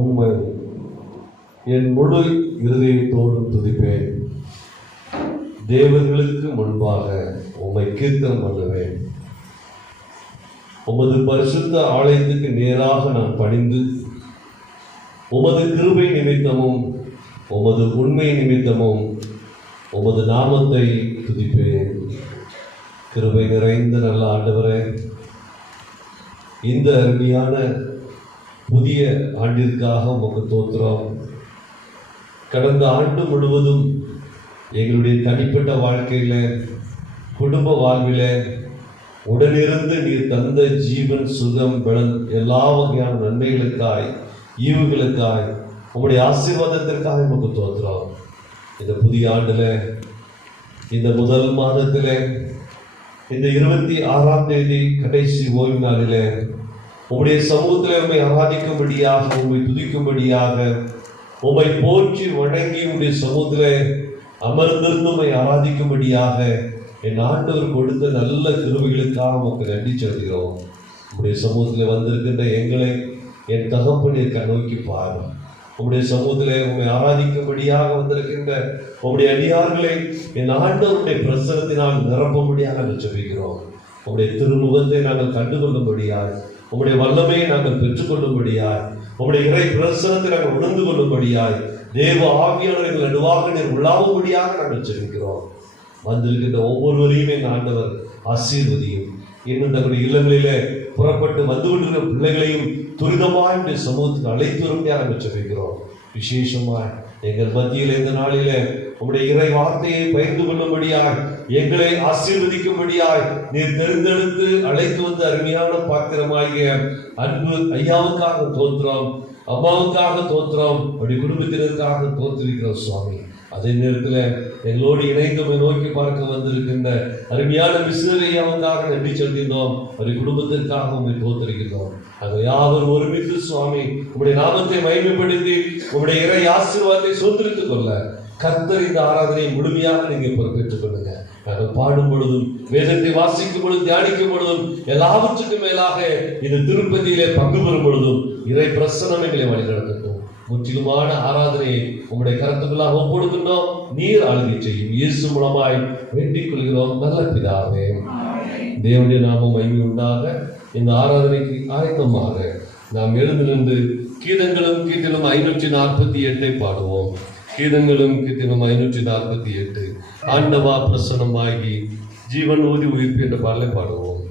உண்மை. என் முழு இருதயத்தோடும் துதிப்பேன். தேவர்களுக்கு முன்பாக உம்மை கீர்த்தனம் பண்ணுவேன். உமது பரிசுத்த ஆலயத்துக்கு நேராக நான் பணிந்து உமது கிருபை நிமித்தமும் உமது உண்மை நிமித்தமும் உமது நாமத்தை துதிப்பேன். கிருபை நிறைந்த நல்ல ஆண்டவரே இந்த அருமையான புதிய ஆண்டிற்காக உமக்கு தோற்றுறோம் கடந்த ஆண்டு முழுவதும் எங்களுடைய தனிப்பட்ட வாழ்க்கையில் குடும்ப வாழ்வில் உடனிருந்து நீர் தந்த ஜீவன் சுகம் பலன் எல்லா வகையான நன்மைகளுக்காய் ஈவுகளுக்காய் உங்களுடைய ஆசீர்வாதத்திற்காக நமக்கு தோற்றுறோம் இந்த புதிய ஆண்டில் இந்த முதல் மாதத்தில் இந்த இருபத்தி ஆறாம் தேதி கடைசி ஓய்வு நாளில் உம்முடைய சமூகத்தில் உண்மை ஆராதிக்கும்படியாக உண்மை துதிக்கும்படியாக உம்மை போற்றி வணங்கி உடைய சமூகத்தில் அமர்ந்திருந்து உண்மை ஆராதிக்கும்படியாக என் ஆண்டவர் கொடுத்த நல்ல கிருவிகளுக்காக உமக்கு நன்றி சொல்கிறோம். உம்முடைய சமூகத்தில் வந்திருக்கின்ற எங்களை என் தகப்பனை நோக்கி பாரு. உம்முடைய சமூகத்தில் உண்மை ஆராதிக்கும்படியாக வந்திருக்கின்ற உம்முடைய அடியார்களை என் ஆண்டவருடைய பிரசனத்தினால் நிரப்பும்படியாக நாங்கள் ஜெபிக்கிறோம் உங்களுடைய திருமுகத்தை நாங்கள் கண்டுகொள்ளும்படியாக உங்களுடைய வல்லமையை நாங்கள் பெற்றுக்கொள்ளும்படியாய் உங்களுடைய இறை பிரசனத்தை நாங்கள் உணர்ந்து கொள்ளும்படியாய் தேவ ஆவியாளர்கள் நடுவாக நீர் உள்ளாகும்படியாக நாங்கள் செல்கிறோம் வந்திருக்கின்ற ஒவ்வொருவரையும் எங்கள் ஆண்டவர் ஆசீர்வதியும். இன்னும் தங்களுடைய இல்லங்களிலே புறப்பட்டு வந்து கொண்டிருக்கிற பிள்ளைகளையும் துரிதமாக இந்த சமூகத்துக்கு அழைத்து வரும்படியாக நாங்கள் செல்கிறோம் விசேஷமாய் எங்கள் மத்தியில் இந்த நாளில உம்முடைய இறை வார்த்தையை பகிர்ந்து கொள்ளும்படியாய் எங்களை ஆசீர்வதிக்கும்படியாய் நீர் தேர்ந்தெடுத்து அழைத்து வந்த அருமையான பாத்திரமாகிய அன்பு ஐயாவுக்காக தோன்றும் அம்மாவுக்காக தோற்றுறோம் அப்படி குடும்பத்தினருக்காக தோற்றிருக்கிறோம் சுவாமி. அதே நேரத்தில் எங்களோடு இணைந்து நோக்கி பார்க்க வந்திருக்கின்ற அருமையான மிஸ்ரையாவுக்காக நன்றி சொல்கின்றோம். ஒரு குடும்பத்திற்காக உண்மை தோற்றிருக்கிறோம் நாங்கள் யாவரும் ஒருமித்து சுவாமி உங்களுடைய நாமத்தை மகிமைப்படுத்தி உங்களுடைய இறை ஆசீர்வாதத்தை சுதந்திரித்துக் கொள்ள கர்த்தர் இந்த ஆராதனையை முழுமையாக நீங்கள் பொறுப்பேற்றுக் கொள்ளுங்கள் பாடும் பொழுதும் வேதத்தை வாசிக்கும் பொழுதும் தியானிக்கும் பொழுதும் எல்லாவற்றுக்கும் மேலாக இந்த திருப்பதியிலே பங்கு பெறும் பொழுதும் இறை பிரசனம் எங்களை வழிநடத்தும் முற்றிலுமான ஆராதனையை உங்களுடைய கருத்துக்களாக கொடுக்கின்றோம். நீர் ஆளுகை செய்யும் இயேசு மூலமாய் வேண்டிக் கொள்கிறோம். நல்ல பிதாவே தேவனுடைய நாமம் மகிமை உண்டாக. இந்த ஆராதனைக்கு ஆயத்தமாக நாம் எழுந்து நின்று கீதங்களும் கீர்த்தனும் ஐநூற்றி நாற்பத்தி எட்டை பாடுவோம். கீதங்களும் கீர்த்தனும் ஐநூற்றி நாற்பத்தி எட்டு ஆண்டவா பிரசன்னமாகி ஜீவன் ஊதி உயிர்ப்பு என்ற பாடலை பாடுவோம்